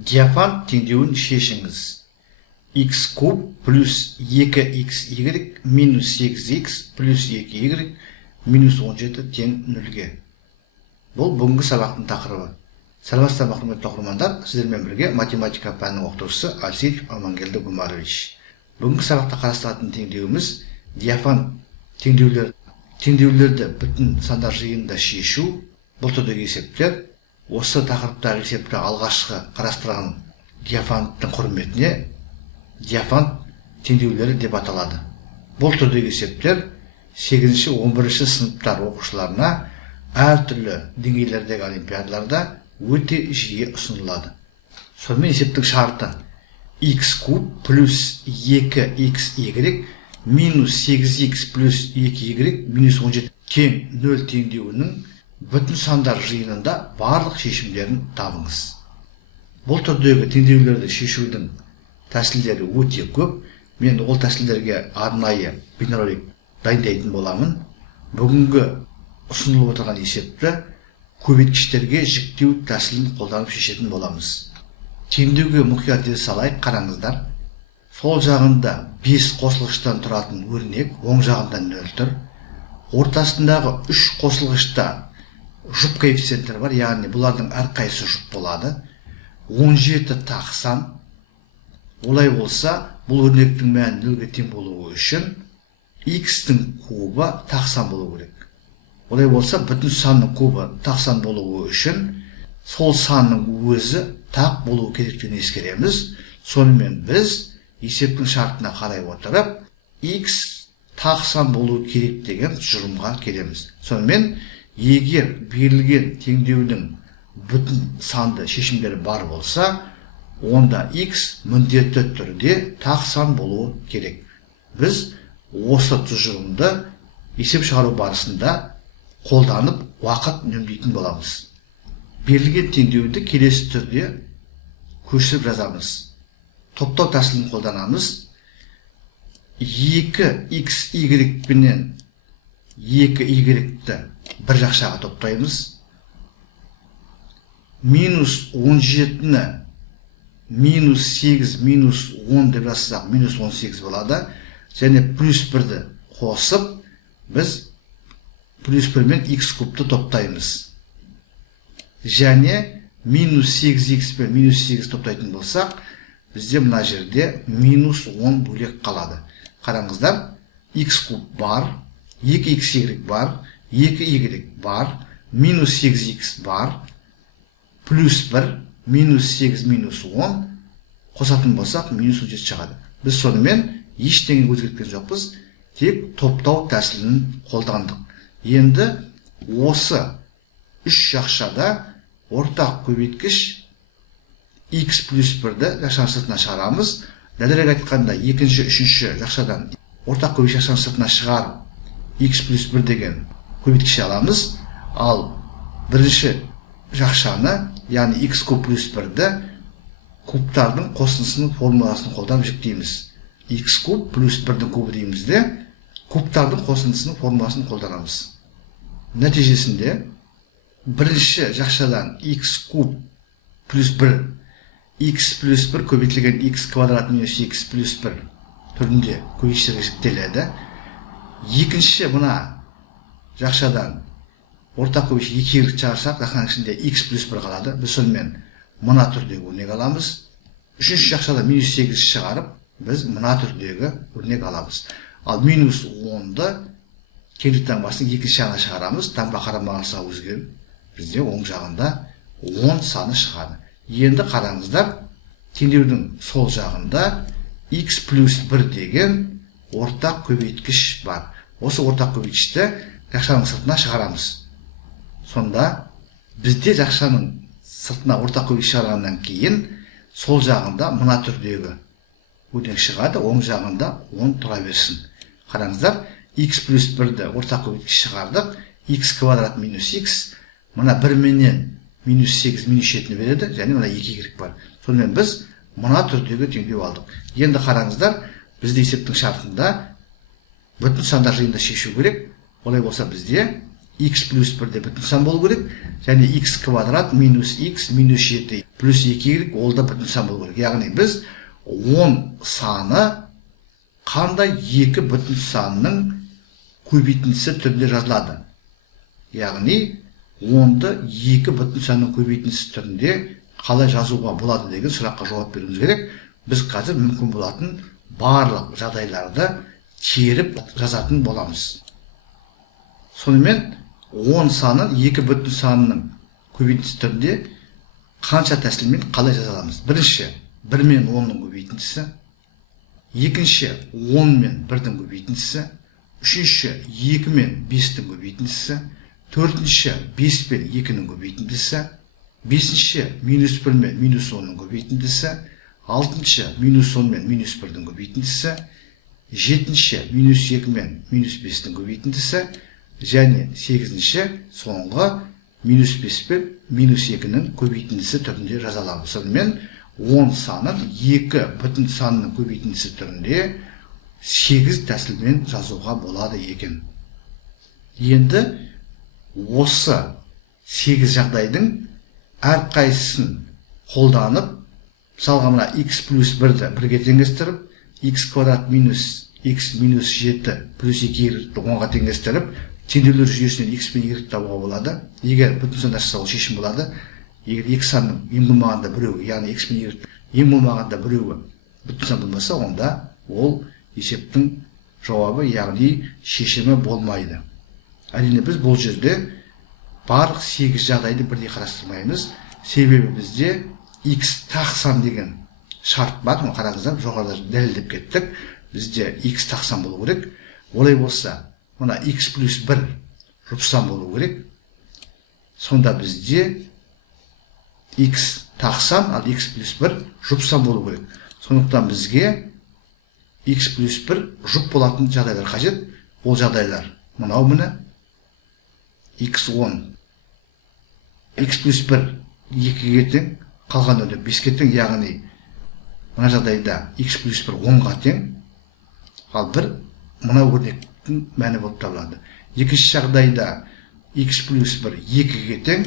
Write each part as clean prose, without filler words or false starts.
Диафан теңдеуін шешіңіз. X куб плюс 2xy минус 8x плюс 2y минус 17 тең 0-ге. Бұл бүгінгі сабақтың тақырыбы. Саламатсыздар ма құрметті оқырмандар, сіздермен бірге математика пәнінің оқытушысы Алсеев Амангелді Гумарович. Бүгінгі сабақта қарастыратын теңдеуіміз диафан теңдеулерді бүтін сандар жиынында шешу. Бұл түрдегі есептер осы тақырыптағы есепті алғашқы қарастырған диафанттың құрметіне диафант теңдеулері деп аталады. Бұл түрдегі есептер 8-11 сыныптар оқушыларына әртүрлі деңгейлердегі олимпиадаларда өте жиі ұсынылады. Сонымен есептің шарты x куб плюс 2xy минус 8x плюс 2y минус 17 тең 0 теңдеуінің бүтін сандар жиынында барлық шешімдерін табыңыз. Бұл түрдегі теңдеулерді шешудің тәсілдері өте көп. Мен ол тәсілдерге арнайы бейнеролик дайындайтын боламын. Бүгінгі ұсынылып отырған есепті көбейткіштерге жіктеу тәсілін қолданып шешетін боламыз. Теңдеуге мұқият ете салайық, қараңыздар. Сол жағында 5 қосылғыштан тұратын өрнек, оң жағында 0 тұр. Ортасындағы 3 қосылғышта жұп коэффициенттер бар, яғни бұлардың әрқайсысы жұп болады. 17 тақсан. Олай болса, бұл өрнектің мәні 0-ге тең болуы үшін x-тің кубы тақсан болу керек. Олай болса, бүтін санның кубы тақсан болуы үшін сол санның өзі тақ болуы керектігін ескереміз. Сонымен біз есептің шартына қарай отырып, x тақсан болуы керек деген тұжырымға келеміз. Сонымен егер берілген теңдеудің бүтін санды шешімдері бар болса, онда x міндетті түрде тақсан болуы керек. Біз осы тұжырымды есеп шығару барысында қолданып уақыт үнемдейтін боламыз. Берілген теңдеуді келесі түрде көшіріп жазамыз. Топтау тәсілін қолданамыз. 2xy пенен 2y-ті бір жақшаға топтаймыз. Минус 17-ні минус 8, минус 10 деп жазсақ, минус 18 болады. Және плюс 1-ді қосып, біз плюс 1 мен x кубты топтаймыз. Және минус 8x пен минус 8 топтайтын болсақ, бізде мына жерде минус 10 бөлек қалады. Қараңыздар, x куб бар, 2xy бар, 2y бар, минус 8x бар, плюс 1, минус 8, минус 10 қосатын болсақ, минус 17 шығады. Біз сонымен ештеңе өзгерткен жоқпыз, тек топтау тәсілін қолдандық. Енді осы үш жақшада ортақ көбейткіш x плюс 1-ді жақшаның сыртына шығарамыз. Дәлірек айтқанда, екінші, үшінші жақшадан ортақ көбейткіш жақшаның сыртына шығарып x плюс 1 деген көбейткіші аламыз. Ал бірінші жақшаны, яғни x куб плюс 1-ді кубтардың қосындысының формуласын қолданып жіктейміз. X куб плюс 1-дің кубы деймізде, кубтардың қосындысының формуласын қолданамыз. Нәтижесінде бірінші жақшадан x куб плюс 1, x плюс 1 көбейтілген x квадрат минус x плюс 1 түрінде көбейткіштерге жіктеледі. Екінші мына жақшадан ортақ көбейткіш 2y шығарсақ, жақшаның ішінде x плюс 1 қалады. Біз сонымен мына түрдегі өрнек аламыз. Үшінші жақшада минус 8 шығарып, біз мына түрдегі өрнек аламыз. Ал минус 10-ды кеңдіктен басын екінші жағына шығарамыз. Таңба қарамағаса өзгеріп, бізде оң жағында 10 саны шығады. Енді қараңыздар, теңдеудің сол жағында x плюс 1 деген ортақ көбейткіш бар. Осы ортақ көбейткішті жақшаның сыртына шығарамыз. Сонда бізде жақшаның сыртына ортақ көбейткіш шығарғаннан кейін сол жағында мына түрдегі өрнек шығады, оң жағында 10 тұра берсін. Қараңыздар, x плюс 1-ді ортақ көбейткіш шығардық, x квадрат минус x, мына 1 менен минус 8, минус 7-ні береді, және мына 2y бар. Сонымен біз мына түрдегі теңдеу алдық. Енді қараңыздар, бізде есептің шартында бүтін сандар жиынында шешу керек. Олай болса бізде x плюс 1-де бүтін сан болу керек, және x квадрат минус x минус 7 плюс 2y ол да бүтін сан болу керек. Яғни біз 10 саны қандай 2 бүтін санның көбейтіндісі түрінде жазылады. Яғни 10-ды 2 бүтін санның көбейтіндісі түрінде қалай жазуға болады деген сұраққа жауап беруіміз керек. Біз қазір мүмкін болатын барлық жағдайларды теріп жазатын боламыз. Сонымен 10 санын 2 бүтін санның көбейтіндісі түрінде қанша тәсілмен қалай жаза аламыз? Бірінші, 1 мен 10-ның көбейтіндісі. Екінші, 10 мен 1-дің көбейтіндісі. Үшінші, 2 мен 5-дің көбейтіндісі. Төртінші, 5 пен 2-ның көбейтіндісі. Бесінші, минус 1 мен минус 10-ның көбейтіндісі. Алтыншы, минус 10 мен минус 1-дің көбейтіндісі. Жетінші, минус 2 мен минус 5-дің көбейтіндісі. Және 8-ші, соңғы, минус 5 пен минус 2-ның көбейтіндісі түрінде жаза аламыз. Сонымен 10 санын 2 бүтін санның көбейтіндісі түрінде 8 тәсілмен жазуға болады екен. Енді осы 8 жағдайдың әрқайсысын қолданып, мысалға мына x плюс 1-ді 1-ге теңестіріп, x квадрат минус x минус 7 плюс 2y-ді 10-ға теңестіріп, теңдеулер жүйесінен x пен y табуға болады. Егер бүтін сан ашса, ол шешім болады. Егер екі санның ең болмағанда біреуі, яғни x пен y ең болмағанда біреуі бүтін сан болмаса, онда ол есептің жауабы, яғни шешімі болмайды. Әрине біз бұл жерде барлық 8 жағдайды бірдей қарастырмаймыз. Себебі бізде x тақсан деген шарт бар. Қараңыздар, жоғарыда дәлелдеп кеттік. Бізде x тақсан болу керек. Олай болса, мына x плюс 1 жұпсан болу керек. Сонда бізде x тақсан, ал x плюс 1 жұпсан болу керек. Сондықтан бізге x плюс 1 жұп болатын жағдайлар қажет. Ол жағдайлар мынау міне x10. x плюс 1 2-ге тең, қалған өнде 5-ге тең, яғни мына жағдайда x плюс 1 10-ға тең, ал 1 мына өрнектің мәні болып табылады. Екінші жағдайда x плюс 1 2-ге тең,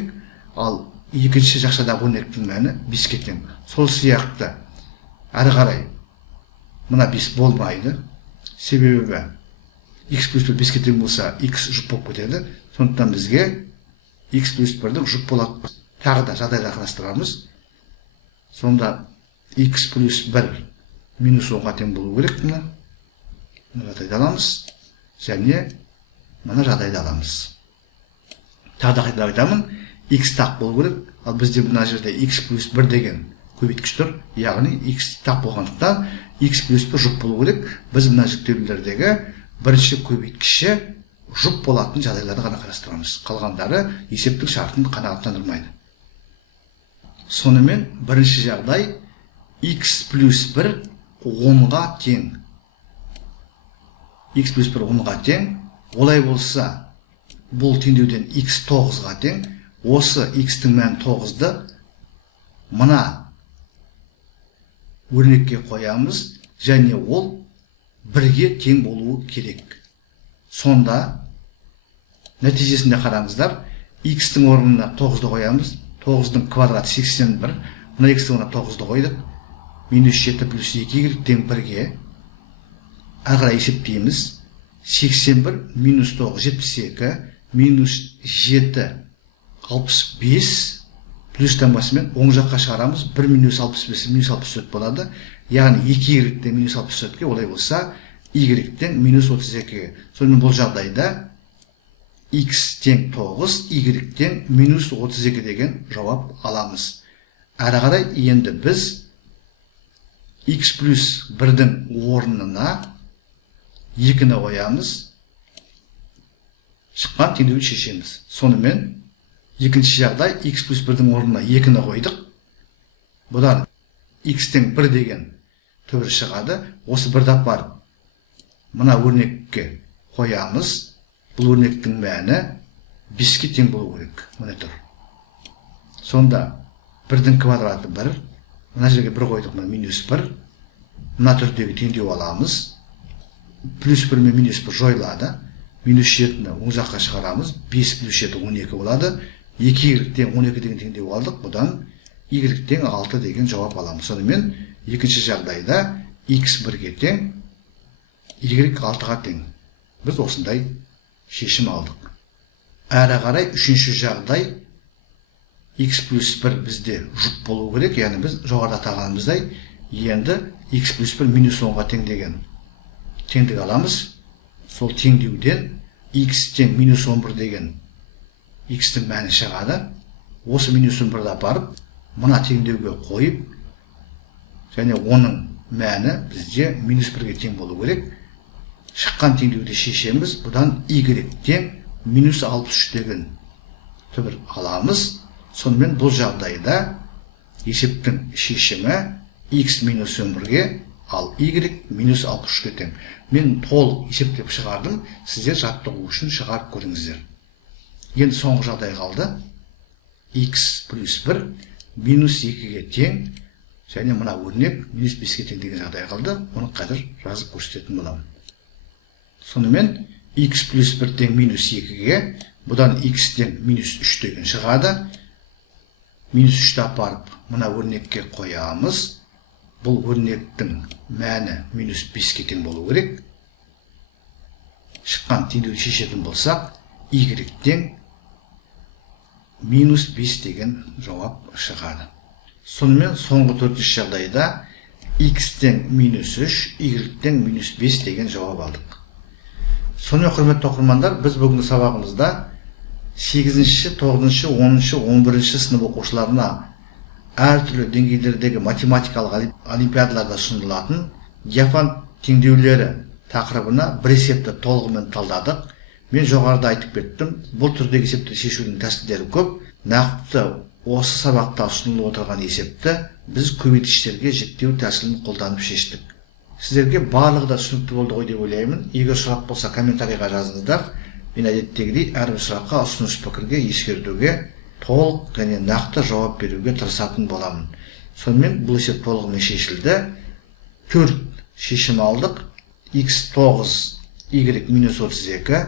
ал екінші жақшадағы өрнектің мәні 5-ге тең. Сол сияқты әрі қарай мына 5 болмайды. Себебі x плюс 1 5-ге тең болса, x жұп болып кетеді. Сондықтан бізге x плюс 1-дің жұп болады. Тағы да жағдайлар қарастырамыз. Сонда x плюс 1 минус 10-ға тең болу керек. Мына жағдайды аламыз. Және мына жағдайды аламыз. Тағы да қайта айтамын, x тақ болу керек. Ал бізде мына жерде x плюс 1 деген көбейткіш тұр. Яғни x тақ болғандықтан x плюс 1 жұп болу керек. Біз мына жүктеулердегі бірінші көбейткіші жұп болатын жағдайларды ғана қарастырамыз. Қалғандары есептік шартын қанағаттандырмайды. Сонымен бірінші жағдай x плюс 1 10-ға тең. x плюс 1 10-ға тең. Олай болса, бұл теңдеуден x 9-ға тең. Осы x-тің мәні 9-ды мына өрнекке қоямыз, және ол 1-ге тең болуы керек. Сонда нәтижесінде қараңыздар, x-тің орнына 9-ды қоямыз. 9-дың квадраты 81. Мына x-тің орнына 9-ды қойдық. Минус 7 плюс 2y тең 1-ге. Әрі есептейміз. 81 минус 9 72 минус 7 65 плюс таңбасымен оң жаққа шығарамыз. 1 минус 65 минус 64 болады. Яғни 2y-тен минус 64-ге, олай болса y-тен минус 32-ге. Сонымен бұл жағдайда x тең 9, y-тен минус 32 деген жауап аламыз. Әрі қарай енді біз x плюс 1-дің орнына 2-ні қоямыз. Шыққан теңдеуді шешеміз. Сонымен екінші жағдай x плюс 1-дің орнына 2-ні қойдық. Бұдан x-тен 1 деген төбір шығады. Осы бірді апарып мына өрнекке қоямыз. Бұл өрнектің мәні 5-ге тең болу керек. Мына тұр. Сонда 1-дің квадраты 1. Мына жерге 1 қойдық, минус 1. Мына түрдегі теңдеу аламыз. Плюс 1 мен минус 1 жойылады. Минус 7-ні оң жаққа шығарамыз. 5 плюс 7 12 болады. 2y-тен 12 деген теңдеу алдық. Бұдан y тең 6 деген жауап аламыз. Сонымен екінші жағдайда x 1-ге тең, y 6-ға тең. Біз осындай шешім алдық. Әрі қарай үшінші жағдай x плюс 1 бізде жұп болу керек, яғни біз жоғарыда атағанымыздай енді x плюс 1 минус 10-ға тең деген теңдік аламыз. Сол теңдеуден x тең минус 11 деген x-тің мәні шығады. Осы минус 11-ді апарып, мына теңдеуге қойып, және оның мәні бізде минус 1-ге тең болу керек. Шыққан теңдеуді шешеміз, бұдан y тең минус 63 деген түбір аламыз. Сонымен бұл жағдайда есептің шешімі x минус 11-ге, ал y минус 63-ге тең. Мен толық есептеп шығардым, сіздер жаттығу үшін шығарып көріңіздер. Енді соңғы жағдай қалды. x плюс 1 минус 2-ге тең, және мына өрнек минус 5-ге тең деген жағдай қалды. Оны қазір жазып көрсететін боламын. Сонымен x плюс 1 тең минус 2-ге, бұдан x тең минус 3 деген шығады. Минус 3-ті апарып, мына өрнекке қоямыз. Бұл өрнектің мәні минус 5-ге тең болу керек. Шыққан теңдеуді шешетін болсақ, y тең минус 5 деген жауап шығады. Сонымен соңғы төртінші жағдайда x тең минус 3, y тең минус 5 деген жауап алдық. Сонымен құрметті оқырмандар, біз бүгінгі сабағымызда 8-ші, 9-ші, 10-ші, 11-ші сынып оқушыларына әртүрлі деңгейлердегі математикалық олимпиадаларда ұсынылатын диафан теңдеулері тақырыбына бір есепті толығымен талдадық. Мен жоғарыда айтып кеттім, бұл түрдегі есепті шешудің тәсілдері көп. Нақты осы сабақта ұсынылып отырған есепті біз көбейтіштерге жіктеу тәсілін қолданып шештік. Сіздерге барлығы да түсінікті болды ғой деп ойлаймын. Егер сұрақ болса, комментарийға жазыңыздар. Мен әдеттегідей әрбір сұраққа ұсыныс пікірге ескертуге, толық және нақты жауап беруге тырысатын боламын. Сонымен бұл есеп толығымен шешілді. 4 шешім алдық. x 9, y минус 32.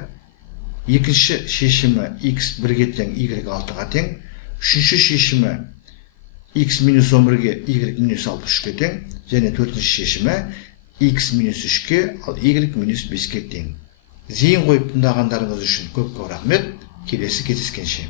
Екінші шешімі x 1-ге тең, y 6-ға тең. Үшінші шешімі x минус 11-ге, y минус 63-ге тең. Және төртінші шешімі x минус 3-ге, ал y минус 5-ге тең. Зейін қойып тыңдағандарыңыз үшін көп рахмет. Келесі кездескенше.